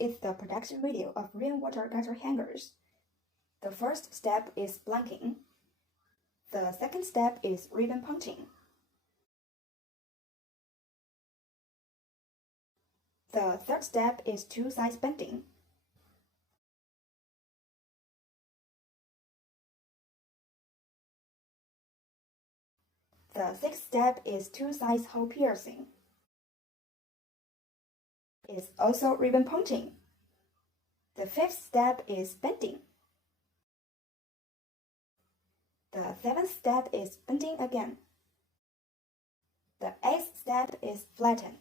is the production video of rainwater gutter hangers. The first step is blanking. The second step is ribbon punching. The third step is two-sides bending. The sixth step is two-sides hole piercing. It's also ribbon punching. The fifth step is bending. The seventh step is bending again. The eighth step is flatten.